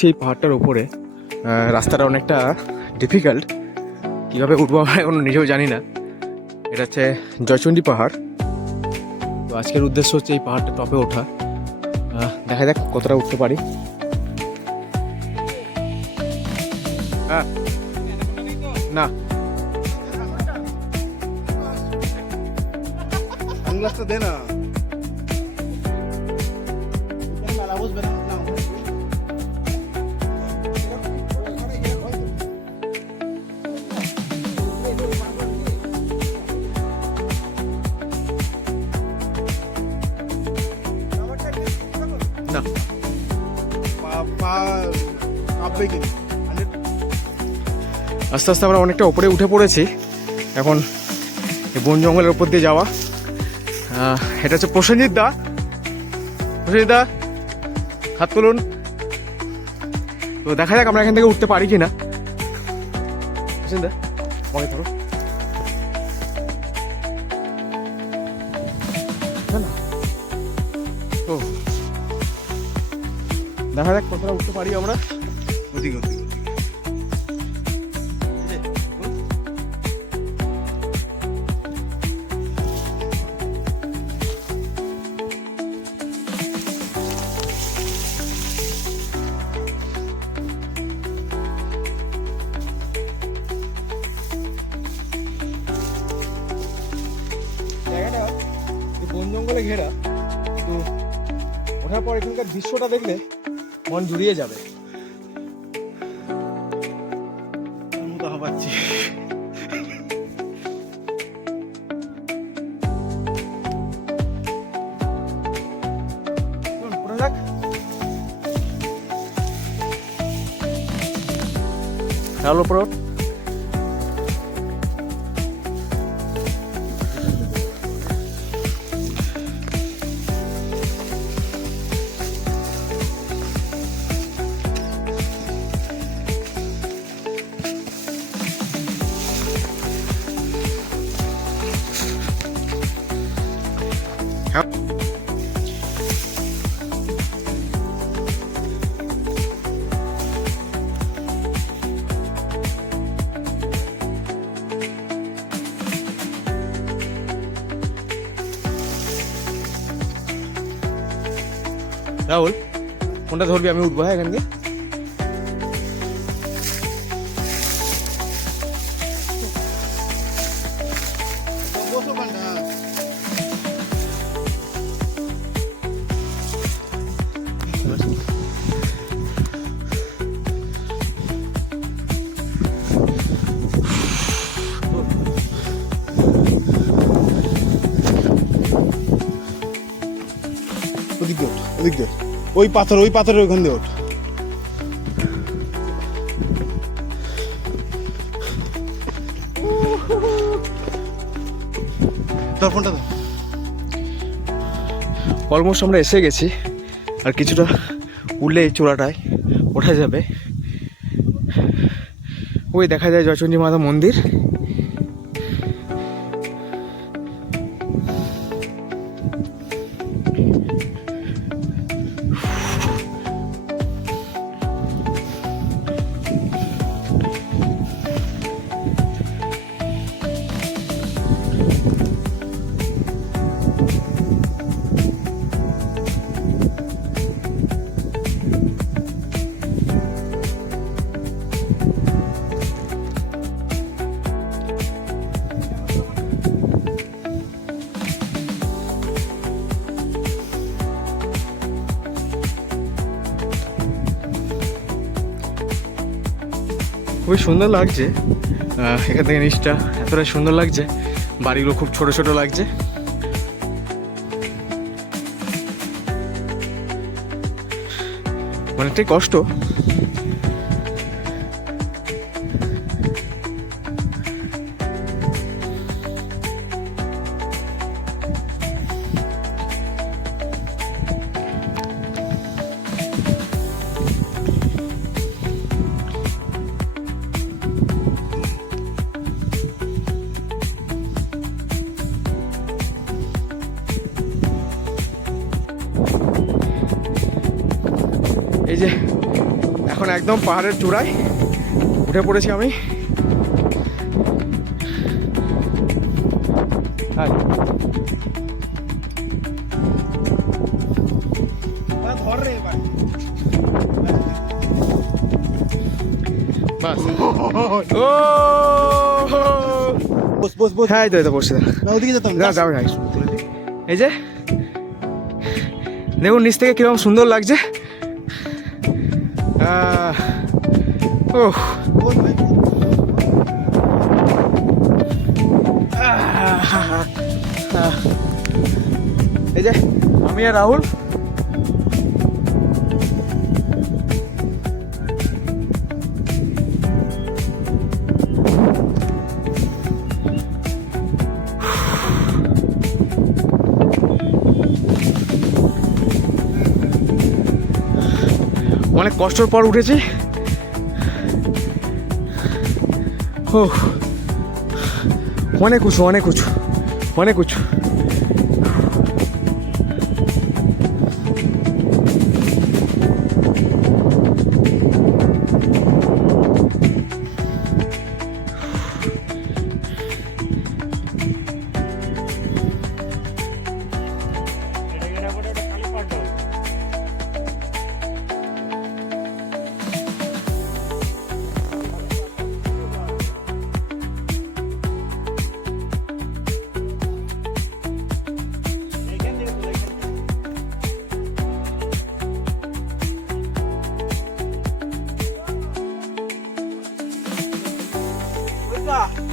সেই পাহাড়টার উপরে রাস্তাটা অনেকটা ডিফিকাল্ট, কীভাবে উঠবো এখন নিজেও জানি না। এটা হচ্ছে জয়চণ্ডী পাহাড়। তো আজকের উদ্দেশ্য হচ্ছে এই পাহাড়টা টপে ওঠা। দেখা যাক কতটা উঠতে পারি। হ্যাঁ না সানগ্লাসটা দে না। মেলা বসবে না। না কাঁপবে কিন্তু। আস্তে আস্তে আমরা অনেকটা উপরে উঠে পড়েছি। এখন এই বন জঙ্গলের উপর দিয়ে যাওয়া। এটা হচ্ছে প্রসেনজিৎ দা। প্রসেনজিৎ দা হাত তুলুন। তো দেখা যাক আমরা এখান থেকে উঠতে পারি কিনা। প্রসেনজিৎ দা মনে ধরো না। তো দেখা যাক কতটা উঠতে পারি আমরা। ওদিকে ওদিকে জায়গাটা বন জঙ্গলে ঘেরা, কিন্তু ওঠার পর এখানকার দৃশ্যটা দেখলে মন জুড়িয়ে যাবে। মতো হাঁপাচ্ছি। ওঠা যাক। Hello pro. রাহুল কোনটা ধরবি? আমি উঠবো। হ্যাঁ এখান থেকে বসো ওখানটা। ওদিক দিয়ে ওঠ, ওদিক দিয়ে। ওই পাথরের ওইখান দিয়ে ওঠ। তোর ফোনটা দাও। অলমোস্ট আমরা এসে গেছি। আর কিছুটা উঠলে এই চূড়াটায় ওঠা যাবে। ওই দেখা যায় জয়চণ্ডী মাতা মন্দির। খুবই সুন্দর লাগছে। এখান থেকে নিচটা এতটাই সুন্দর লাগছে। বাড়িগুলো খুব ছোট ছোট লাগছে। অনেকটাই কষ্ট। এই যে এখন একদম পাহাড়ের চূড়ায় উঠে পড়েছি আমি। হাই। ধর রে এবার। বাস। ও বস বস বস। হ্যাঁ, এই তো এই তো বসে না ওদিকে যেতাম যা যাও ভাই, তুলে দিই। এই যে দেখুন নিচ থেকে কিরকম সুন্দর লাগছে। ওহ, বস ভাই। এই যে আমি আর রাহুল অনেক কষ্টর পর উঠেছি। ও অনেক উঁচু, অনেক উঁচু, অনেক উঁচু। বাহ।